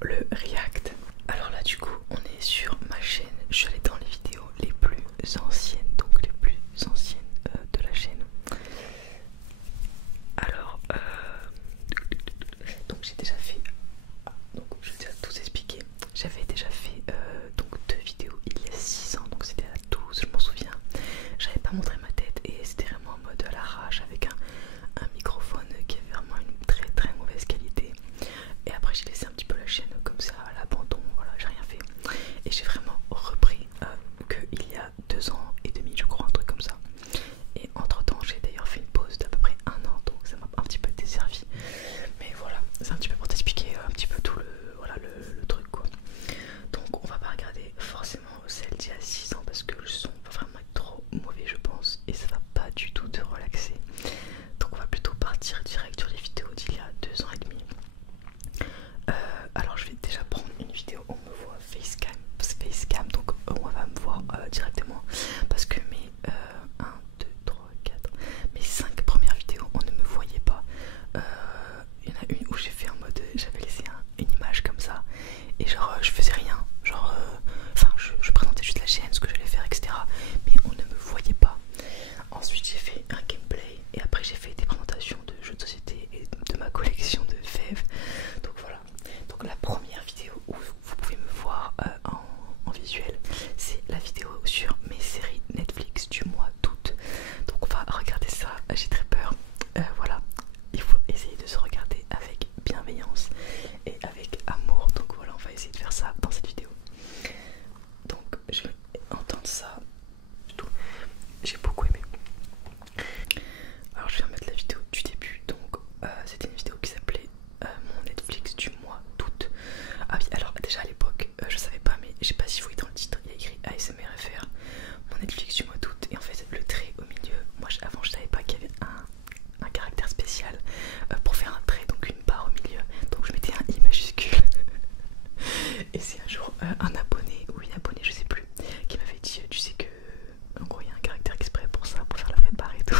le react. Alors là du coup on est sur ma chaîne, je suis allée dans les vidéos les plus anciennes, donc les plus anciennes de la chaîne. Alors donc j'ai déjà fait, donc je vais déjà tout expliquer. J'avais déjà fait donc 2 vidéos il y a 6 ans, donc c'était à la 12, je m'en souviens. J'avais pas montré ma tête et c'était vraiment en mode à l'arrache avec un microphone qui avait vraiment une très très mauvaise qualité. Et après j'ai laissé un petit peu la chaîne comme ça à l'abandon, voilà, j'ai rien fait. Et j'ai vraiment repris qu'il y a 2 ans et demi je crois, un truc comme ça. Et entre temps j'ai d'ailleurs fait une pause d'à peu près 1 an, donc ça m'a un petit peu desservi. Mais voilà, c'est un petit peu pour t'expliquer un petit peu tout le, voilà, le truc quoi. Donc on va pas regarder forcément celle d'il y a 6 ans parce que le son va vraiment être trop mauvais je pense. Et ça va pas du tout te relaxer. Donc on va plutôt partir direct sur les vidéos d'il y a 2 ans et demi. Alors je vais déjà prendre une vidéo où on me voit facecam, donc on va me voir directement parce que mes 1, 2, 3, 4, mes 5 premières vidéos on ne me voyait pas. Il y en a une où j'ai fait en mode, j'avais laissé une image comme ça et genre je faisais rien, genre enfin je présentais juste la chaîne, ce que j'allais faire etc, mais on ne me voyait pas. Ensuite j'ai fait un gameplay et après j'ai fait des présentations de jeux de société et de ma collection de fèves. Donc voilà, donc la première vidéo où vous pouvez me voir en visuel, c'est la vidéo sur mes séries Netflix du mois d'août. Donc on va regarder ça, j'ai très peur. Voilà, il faut essayer de se regarder avec bienveillance et avec amour. Donc voilà, on va essayer de faire ça dans cette vidéo. Donc je vais entendre ça, tout. J'ai beaucoup aimé. Alors je viens mettre la vidéo du début. Donc c'était une vidéo qui s'appelait mon Netflix du mois d'août. Ah oui, alors déjà à l'époque je savais pas, mais je sais pas si vous voyez dans le titre, il y a écrit ASMRFR, mon Netflix du mois d'août. Et en fait le trait au milieu, moi avant je savais pas qu'il y avait un caractère spécial pour faire un trait, donc une barre au milieu. Donc je mettais un I majuscule. Et c'est un jour un abonné ou une abonnée, je sais plus, qui m'avait dit tu sais que en gros il y a un caractère exprès pour ça, pour faire la vraie barre et tout.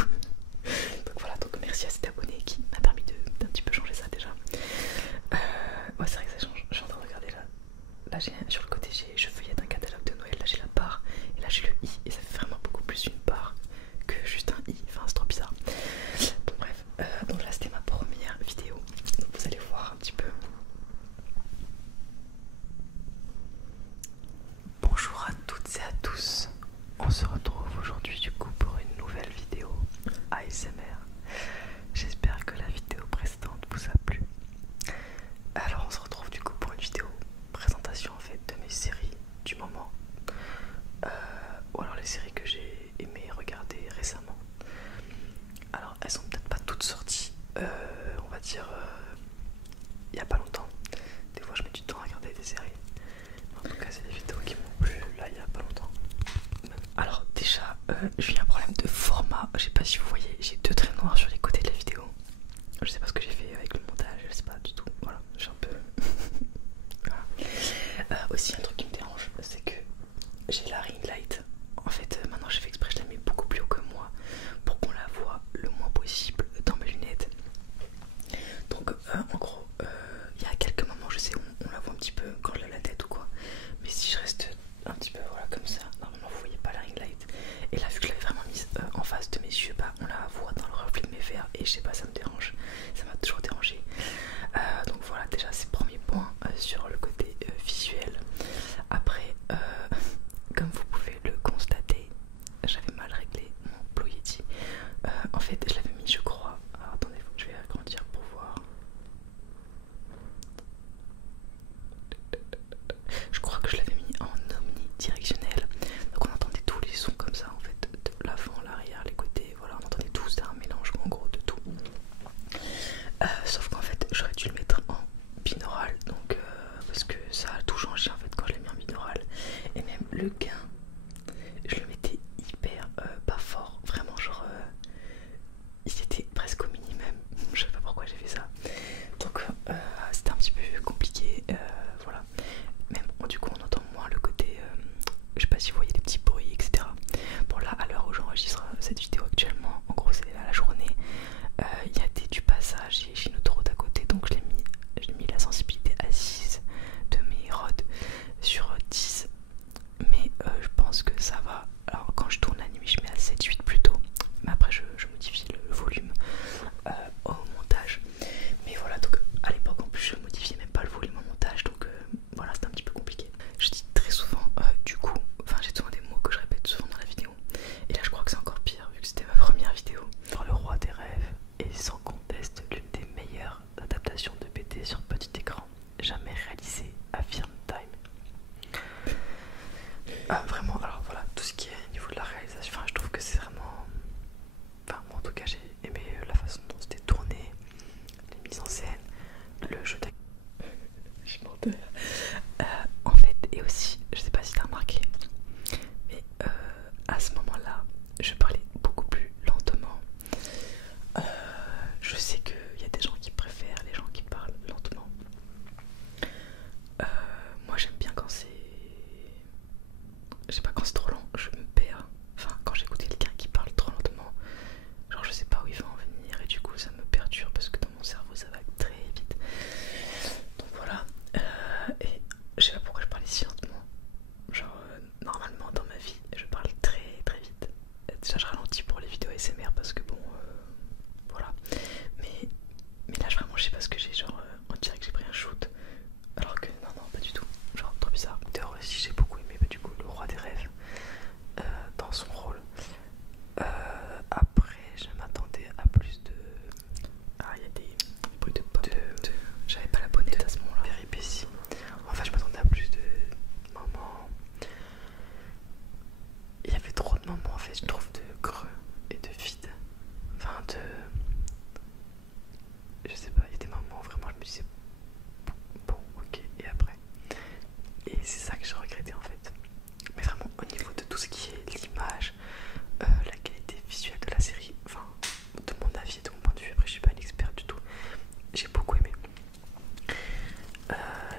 Donc voilà, donc merci à cet abonné qui m'a permis d'un petit peu changer ça déjà. Ouais c'est vrai que ça change, je suis en train de regarder là. Là j'ai sur le côté, je feuillette un catalogue de Noël, là j'ai la barre et là j'ai le I et ça fait vraiment beaucoup plus une barre que juste un I, enfin c'est trop bizarre. Bon bref, donc là c'était ma première vidéo, donc vous allez voir un petit peu. Bonjour à toutes et à tous, on se retrouve aujourd'hui du coup pour une nouvelle vidéo ASMR. J'espère que la vidéo précédente vous a plu. Alors on se retrouve du coup pour une vidéo présentation en fait de mes séries du moment, ou alors les séries que j'ai aimé regarder récemment. Alors elles sont peut-être pas toutes sorties, on va dire il y a pas longtemps. Des fois je mets du temps à regarder des séries. En tout cas c'est des vidéos qui m'ont plu là il y a pas longtemps. Alors déjà j'ai eu un problème de format, je sais pas si vous voyez, j'ai 2 traits noirs sur les côtés de la vidéo. Je sais pas ce que j'ai fait avec le montage, je sais pas du tout, voilà, je suis un peu... voilà. Aussi un truc qui me dérange, c'est que j'ai la ring light. En fait maintenant j'ai fait exprès, je la mets beaucoup plus haut que moi pour qu'on la voit le moins possible dans mes lunettes. Donc en gros il y a quelques moments je sais on la voit un petit peu quand je lève la tête ou quoi, mais si je reste un petit peu voilà comme ça, normalement vous voyez pas la ring light. Et là vu que je l'avais vraiment mise en face de mes yeux, bah on la voit dans le reflet de mes verres et je sais pas, ça me dérange, ça m'a toujours dérangé. Donc voilà, déjà c'est premier point sur le côté visuel.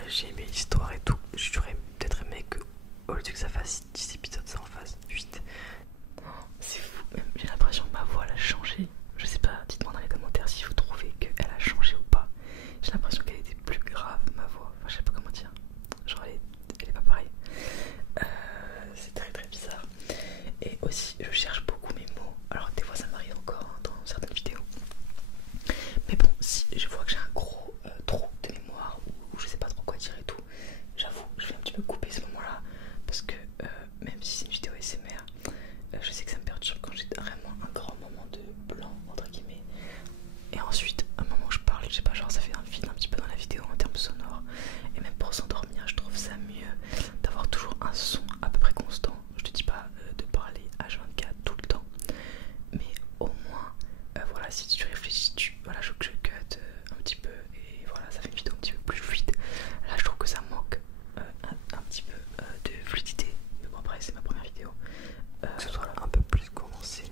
j'ai aimé l'histoire et tout. J'aurais peut-être aimé que au lieu que ça fasse 10 épisodes, ça en fasse 8. C'est fou, même j'ai l'impression que ma voix elle a changé. Je sais pas, dites-moi dans les commentaires si vous trouvez qu'elle a changé ou pas. J'ai l'impression qu'elle était plus grave, ma voix. Enfin, je sais pas comment dire. Genre, elle est pas pareille. C'est très très bizarre. Et aussi, je cherche beaucoup mes mots. Alors, des fois, ça m'arrive encore hein, dans certaines vidéos. Mais bon, si je vois que j'ai un gros trou de mémoire ou je sais pas trop quoi dire et tout, j'avoue, je vais un petit peu couper ce moment-là. Parce que même si c'est une vidéo SMR, je sais que ça me perturbe quand j'ai vraiment un grand moment de blanc, entre guillemets. Et ensuite, un moment où je parle, je sais pas, genre ça fait un vide un petit peu dans la vidéo en termes sonores. Et même pour s'endormir, je trouve ça mieux d'avoir toujours un son à peu près constant. Je te dis pas de parler H24 tout le temps, mais au moins, voilà, si tu réfléchis, voilà, je cut un petit peu et voilà, ça fait une vidéo un petit peu plus fluide. Là, je trouve que ça manque un petit peu de fluidité. Mais bon, après, c'est ma première vidéo. Que ce soit un peu plus commencé,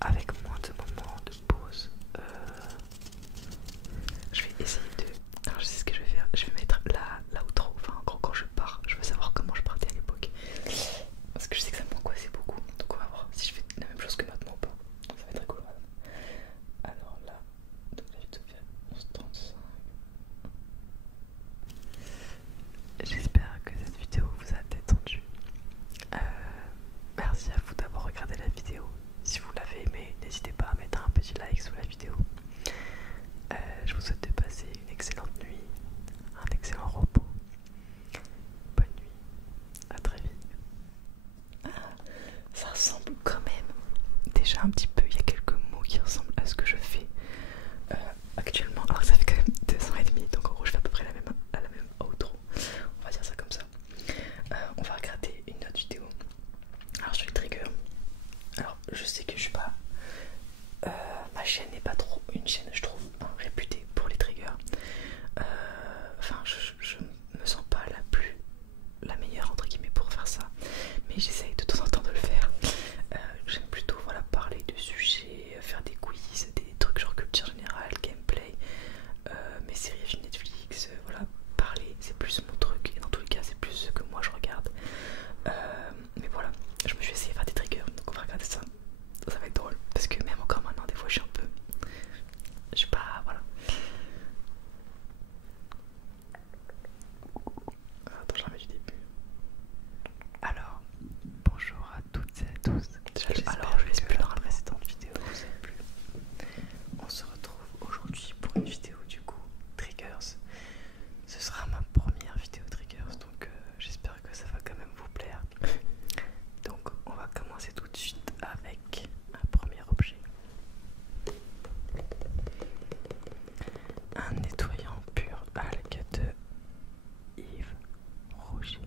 avec moins de moments de pause. Je vais essayer de. Alors, je sais ce que je vais faire. Je vais mettre l'outro. Enfin, en gros, quand je pars, je veux savoir comment je partais à l'époque. Parce que je sais que ça m'angoissait beaucoup. Donc, on va voir si je fais la même chose que maintenant ou pas. Ça va être très cool. Alors là, donc la vidéo fait 11h35. J'espère que cette vidéo vous a détendu. Merci à vous d'avoir regardé la vidéo. Si vous l'avez aimé, n'hésitez pas à mettre un petit like sous la vidéo. Je vous souhaite de passer une excellente nuit, un excellent repos. Bonne nuit, à très vite. Ça ressemble quand même déjà un petit peu. Il y a quelques mots qui ressemblent à ce que je fais actuellement. Alors que ça fait quand même 2 ans et demi. Donc en gros, je fais à peu près la même outro. On va dire ça comme ça. On va regarder une autre vidéo. Alors sur les triggers. Alors je sais que je suis pas. Ma chaîne n'est pas trop une chaîne, je trouve, réputée pour les triggers. Enfin, je me sens pas la meilleure entre guillemets pour faire ça, mais j'essaye de temps en temps de le faire. J'aime plutôt voilà, parler de sujets, faire des quiz, des trucs genre culture générale, gameplay, mes séries sur Netflix, voilà, parler c'est plus mon truc et dans tous les cas c'est plus ce que moi je regarde. Mais voilà, je me suis essayé de faire des triggers, donc on va regarder ça. Ça va être drôle parce que même encore maintenant, des fois je suis un peu. Je suis pas. Voilà. Attends, je remets du début. Alors, bonjour à toutes et à tous. Alors, je laisse plus dans la précédente vidéo vous a plu. On se retrouve aujourd'hui pour une vidéo du coup Triggers. Ce sera ma première vidéo Triggers, donc j'espère que ça va quand même vous plaire. Donc on va commencer tout de suite avec un premier objet. Un nettoyant pur algue de Yves Rocher.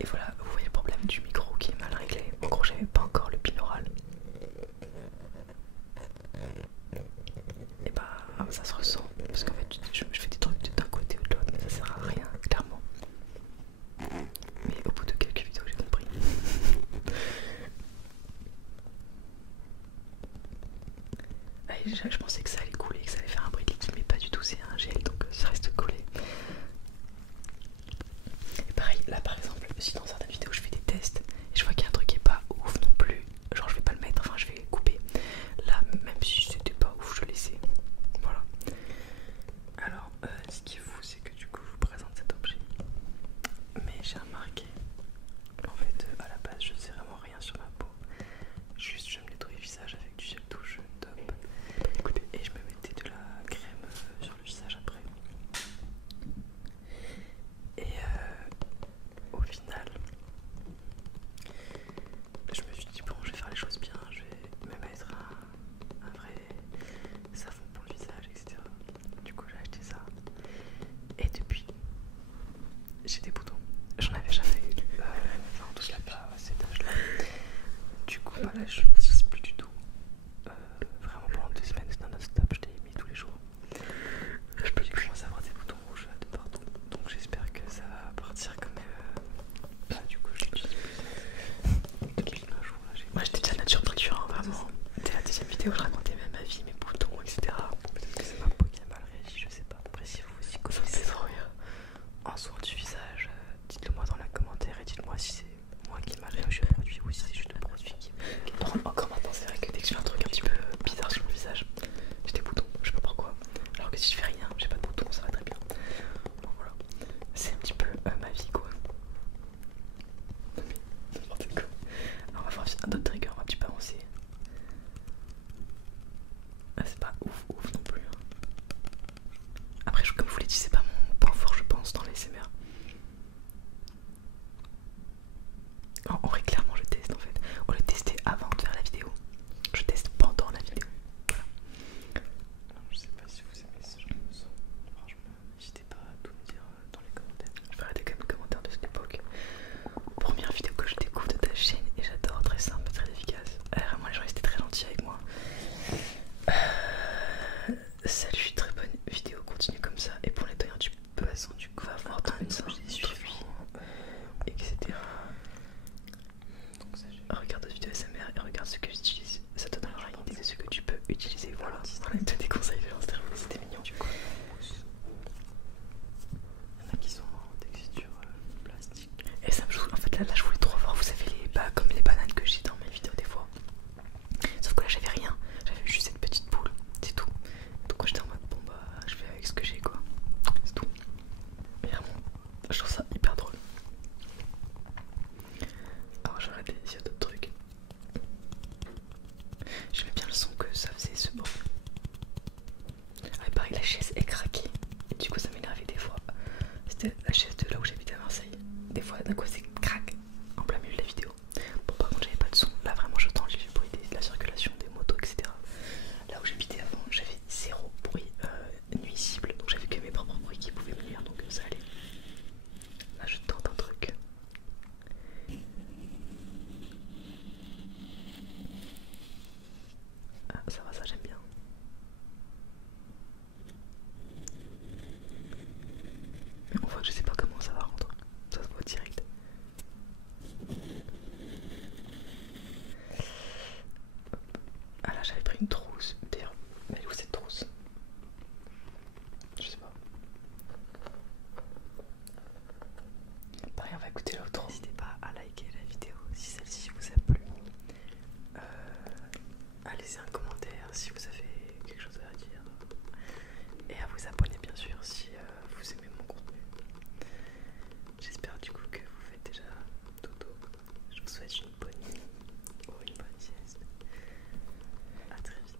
Et voilà, vous voyez le problème du micro qui est mal réglé. En gros, j'avais pas encore le binaural. Et bah, ça se ressent. Parce qu'en fait, je fais des trucs d'un côté ou de l'autre, mais ça sert à rien, clairement. Mais au bout de quelques vidéos, j'ai compris. Je pensais que ça allait couler, que ça allait faire un bruit de liquide, mais pas du tout, c'est un gel, donc ça reste collé. Et pareil, là par exemple, si dans certaines vidéos je fais des tests et je vois qu'il y a un truc qui est pas ouf non plus, genre je vais pas le mettre, enfin je vais couper. Là, même si c'était pas ouf, je laissais. Voilà. Salut, très bonne vidéo, continue comme ça. Et pour nettoyer tu peux du coup avoir ton médecin, etc. Donc ça, regarde d'autres vidéos SMR et regarde ce que j'utilise. Ça te donnera une idée de ce que tu peux utiliser. Voilà, tu as des conseils, c'était mignon. Du coup, il y en a qui sont en texture plastique. Et ça me joue. En fait, là je voulais trop voir. Vous savez, comme les bananes que j'ai dans mes vidéos des fois. Sauf que là, j'avais rien. J'avais juste cette petite boule. C'est tout. Donc, quand j'étais en mode bon, bah, je fais avec ce que j'ai, quoi. C'est tout. Mais vraiment, je trouve ça hyper drôle. Alors, j'ai regardé s'il y a d'autres trucs. J'aimais bien le son que ça faisait, ce bruit. Ah, pareil, la chaise est craquée. Et du coup, ça m'énervait des fois. C'était la chaise de là où j'habitais à Marseille. Des fois, d'un coup, c'est craque en plein milieu de la vidéo. Bon, par contre, j'avais pas de son. Là, vraiment, j'entends le bruit de la circulation des motos, etc. Là où j'habitais avant, j'avais zéro bruit nuisible. Donc, j'avais que mes propres bruits qui pouvaient me nuire. Donc, ça allait. Là, je tente un truc. Ah, ça va, ça j'aime bien. Mais on voit que je sais pas comment ça va rendre. Ça se voit direct. Ah là, j'avais pris une trousse. D'ailleurs, mais où cette trousse? Je sais pas. Pareil, on va écouter l'autre. N'hésitez pas à liker la vidéo si celle-ci vous a plu. À laisser un commentaire si vous avez quelque chose à dire. Et à vous abonner bien sûr si vous aimez mon contenu. J'espère du coup que vous faites déjà dodo. Je vous souhaite une bonne nuit ou une bonne sieste. A très vite.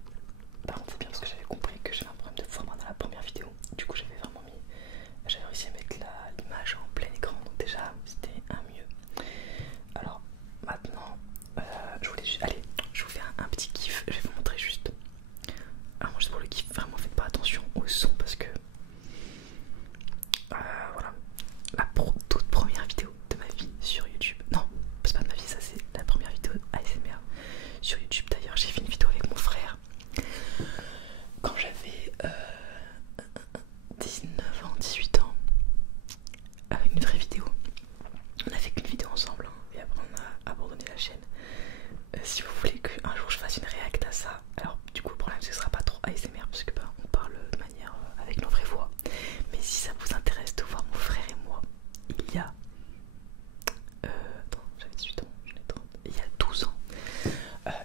Par contre, c'est bien parce que j'avais compris que j'avais un problème de format dans la première vidéo. Du coup, j'avais vraiment mis. J'avais réussi à mettre l'image en plein écran. Donc, déjà, c'était un mieux. Alors, maintenant, je voulais juste. Allez, je vous fais un petit kiff. Je vais vous montrer juste. Alors, juste pour le kiff, vraiment, faites pas attention au son parce que. Voilà. La toute première vidéo de ma vie sur YouTube. Non, c'est pas de ma vie, ça c'est la première vidéo ASMR sur YouTube. D'ailleurs, j'ai fait une vidéo avec mon frère quand j'avais 19 ans, 18 ans. Une vraie vidéo. On a fait qu'une vidéo ensemble hein, et après on a abandonné la chaîne. Si vous voulez qu'un jour je fasse une réact à ça, alors du coup le problème ce sera pas trop ASMR parce que on parle de manière avec nos vraies voix. Mais si ça vous intéresse de voir mon frère et moi, il y a attends, j'avais 18 ans, j'en ai 30. Il y a 12 ans.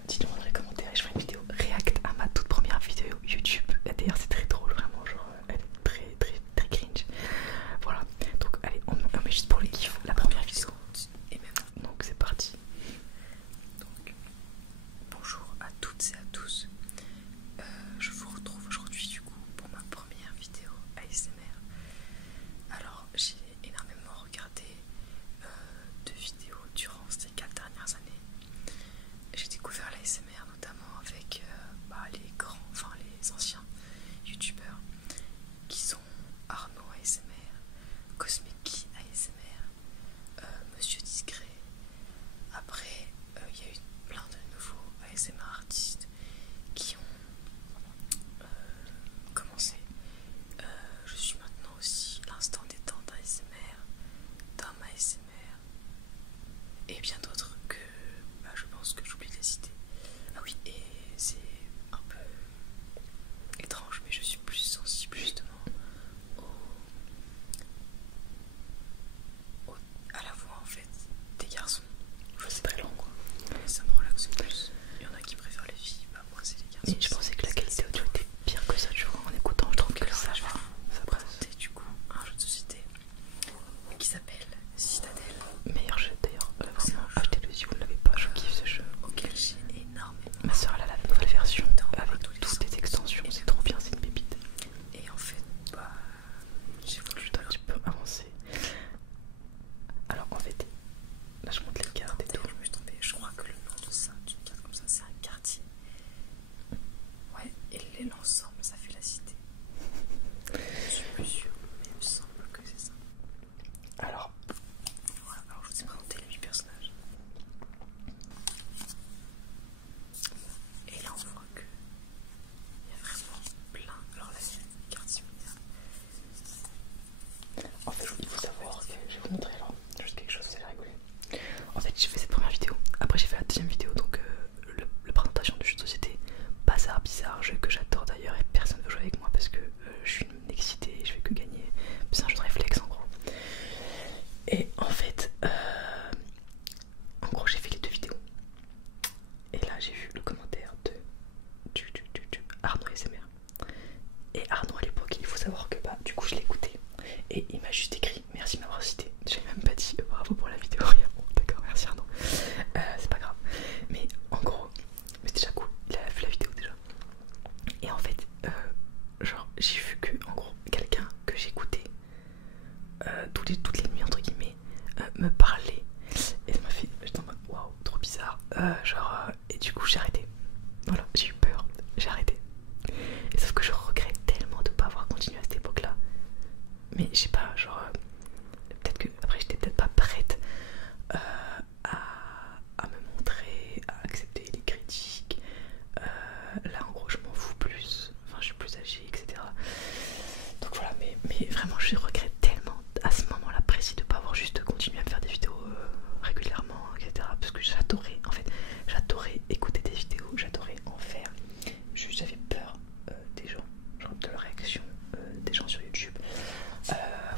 Dites-moi dans les commentaires et je ferai une vidéo réact à ma toute première vidéo YouTube. D'ailleurs c'est très drôle vraiment, genre elle est très cringe. Voilà, donc allez, on met juste pour les kiffs la première vidéo. Et même donc c'est parti. Donc bonjour à toutes et à tous. Je vous retrouve aujourd'hui du coup pour ma première vidéo ASMR. Alors j'ai énormément regardé de vidéos durant ces 4 dernières années. J'ai découvert l'ASMR notamment avec les grands, enfin les anciens youtubeurs qui sont Arnaud ASMR, Cosmic ASMR, Monsieur Discret. Après il y a eu plein de nouveaux ASMR artistes qui ont commencé. Je suis maintenant aussi l'instant détente ASMR, Tom ASMR et bien d'autres que je pense que j'oublie de les citer. Ah oui, et c'est un peu étrange mais je suis plus sensible justement à la voix en fait des garçons. C'est très long quoi, mais ça me relaxe plus. Il y en a qui préfèrent les filles, moi c'est les garçons. Mais je pensais que la qualité audio était pire que ça, tu vois, en écoutant je trouve que ça va. Ça présenter du coup un jeu de société qui s'appelle Citadel. Meilleur jeu d'ailleurs, vraiment achetez-le si vous ne l'avez pas, je kiffe ce jeu. Auquel j'ai énormément. Ma soeur elle a la nouvelle version avec toutes les extensions, c'est trop bien, c'est une pépite. Et en fait, j'ai voulu un petit peu avancer. Alors en fait, là je monte les cartes et tout. Je me suis trompée, je crois que le nom de ça, d'une carte comme ça, c'est un quartier. Ouais, et l'ensemble ça fait la cité. Je suis plus sûre, mais il me semble que c'est ça. Alors, voilà, alors je vous ai présenté les 8 personnages. Et là on voit que il y a vraiment plein. Alors savoir que bah du coup je l'ai écouté et il m'a juste écrit merci de m'avoir cité. J'ai même pas dit bravo pour la vidéo, rien. Bon, d'accord, merci Arnaud. C'est pas grave. Mais en gros, mais c'est déjà cool, il a vu la vidéo déjà. Et en fait, genre j'ai vu que en gros quelqu'un que j'écoutais toutes les nuits entre guillemets me parlait. Et ça m'a fait, j'étais en mode waouh, trop bizarre. Et du coup j'ai arrêté. Voilà, j'ai eu peur, j'ai arrêté. Et sauf que je regrette tellement de pas avoir continué à cette époque-là. Mais je sais pas, peut-être que après j'étais peut-être pas prête à me montrer, à accepter les critiques. Là en gros je m'en fous plus, enfin je suis plus âgée, etc. Donc voilà, mais vraiment je regrette tellement à ce moment-là précis de pas avoir juste continué à me faire des vidéos régulièrement, etc. Parce que j'adorais, en fait, j'adorais écouter des vidéos, j'adorais en faire. J'avais peur des gens, genre de leur réaction, des gens sur YouTube.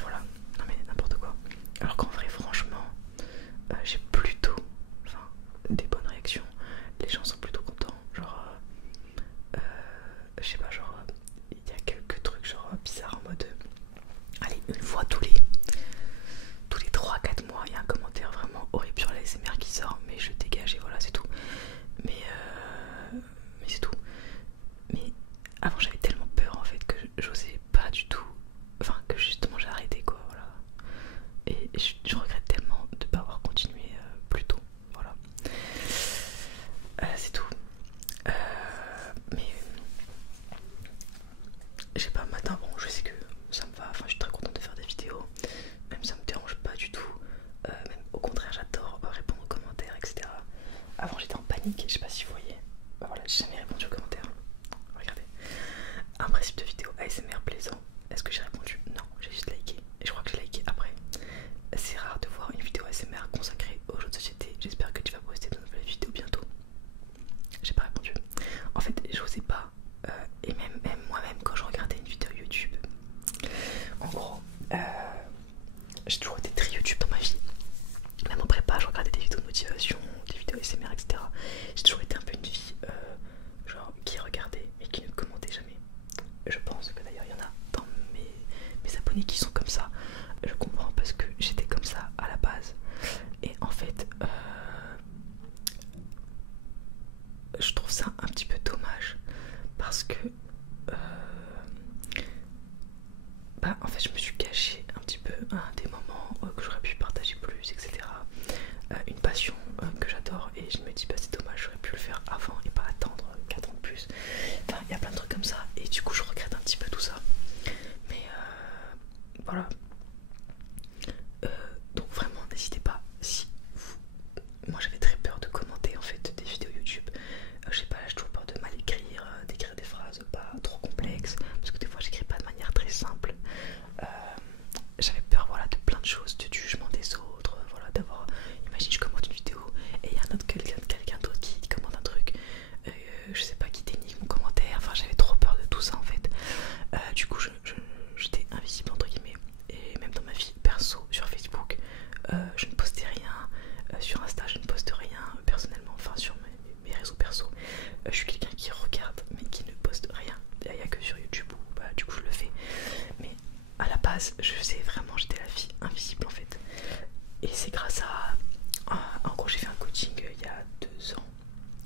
Voilà, non mais n'importe quoi. Alors qu'en vrai, franchement, j'ai plutôt, enfin, des bonnes réactions. Les gens sont plutôt contents. Je sais pas, il y a quelques trucs bizarres en mode. Allez, une fois tous les 3-4 mois, il y a un commentaire vraiment horrible sur la SMR qui sort, mais je dégage et voilà, c'est tout. Mais c'est tout. Mais avant, j'avais tellement peur en fait que j'osais pas du tout. Enfin, que justement, j'ai arrêté quoi, voilà. Et je regrette tellement de pas avoir continué plus tôt, voilà. C'est tout. Mais je sais pas, maintenant, bon, je sais que ça me va, enfin, je suis très contente de faire des vidéos. Même ça me dérange pas du tout. Même au contraire, j'adore répondre aux commentaires, etc. Avant, j'étais en panique, je sais pas si vous voyez. Bah voilà, j'ai jamais répondu aux commentaires. Regardez. Un principe de vidéo ASMR plaisant. Est-ce que j'ai répondu? Non, j'ai juste liké. Et je crois que j'ai liké après. C'est rare de voir une vidéo ASMR consacrée aux jeux de société. J'espère que tu vas poster de nouvelles vidéos bientôt. J'ai pas répondu. En fait, j'osais pas. Et même moi-même, quand je regardais une vidéo YouTube, en gros, j'ai toujours été très YouTube dans ma vie. Même en prépa, je regardais des vidéos de motivation, des vidéos ASMR, etc. J'ai toujours été un peu une fille qui regardait mais qui ne commentait jamais. Je pense que d'ailleurs il y en a dans mes abonnés qui sont comme ça. Je comprends parce que j'étais comme ça à la base. Et en fait, je trouve ça un petit peu dommage parce que en fait je me suis gâché un petit peu des moments que j'aurais pu partager plus, etc. Une passion que j'adore et je me dis c'est dommage, j'aurais pu le faire avant et pas attendre 4 ans de plus. Enfin il y a plein de trucs comme ça et du coup je regrette un petit peu tout ça. Mais voilà. Donc vraiment n'hésitez pas si vous... Moi j'avais très peur de commenter en fait des vidéos YouTube. Je sais pas, j'ai toujours peur de mal écrire, d'écrire des phrases pas trop complexes parce que des fois j'écris pas de manière très simple. J'avais peur voilà, de plein de choses, du jugement des autres, voilà, d'avoir... Imagine je commente une vidéo et il y a un autre quelqu'un d'autre qui commente un truc, je sais pas, qui dénigre mon commentaire, enfin j'avais trop peur de tout ça en fait. Du coup j'étais invisible entre guillemets et même dans ma vie perso sur Facebook je ne postais rien, sur Insta je ne poste rien personnellement, enfin sur mes réseaux perso. Je suis quelqu'un qui regarde mais qui ne poste rien, il n'y a que sur YouTube où du coup je le fais. Mais à la base, j'étais la fille invisible en fait. Et c'est grâce en gros, j'ai fait un coaching il y a 2 ans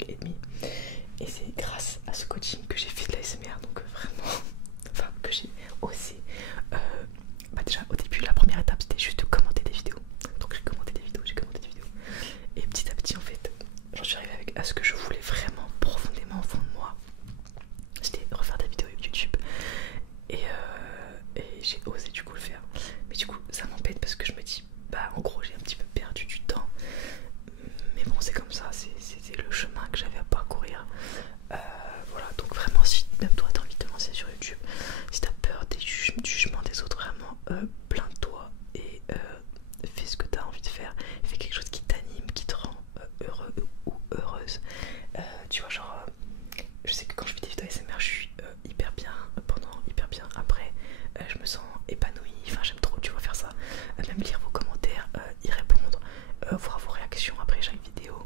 et demi. Et c'est grâce à ce coaching que j'ai fait de la SMR. Donc vraiment, enfin, que j'ai osé. Déjà, au début, la première étape, c'était juste de commenter des vidéos. Donc j'ai commenté des vidéos. Et petit à petit, en fait, j'en suis arrivée à ce que je voulais vraiment profondément au fond de moi. C'était refaire des vidéos YouTube. Et j'ai osé du coup le faire. Mais du coup ça m'embête parce que je me dis en gros j'ai un petit peu perdu du temps. Mais bon c'est comme ça, c'était le chemin que j'avais à parcourir. Voilà, donc vraiment si même toi t'as envie de te lancer sur YouTube, si t'as peur du jugement des autres, vraiment plains-toi et fais ce que t'as envie de faire. Fais quelque chose qui t'anime, qui te rend heureux ou heureuse. Tu vois je sais que quand je fais des vidéos ASMR je suis hyper bien pendant, hyper bien après, je me sens épanouie, enfin j'aime trop tu vois faire ça, même lire vos commentaires, y répondre, voir vos réactions après chaque vidéo.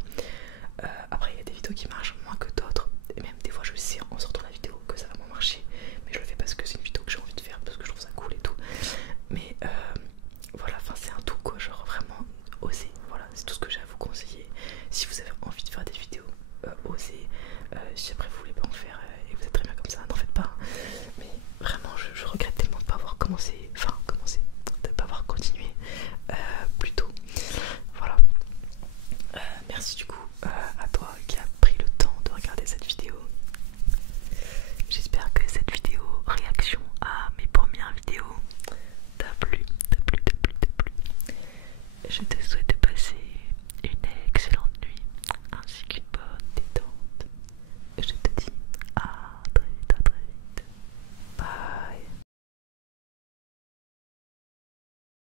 Après il y a des vidéos qui marchent moins que d'autres et même des fois je sais en sortant la vidéo que ça va moins marcher, mais je le fais parce que c'est une vidéo que j'ai envie de faire, parce que je trouve du coup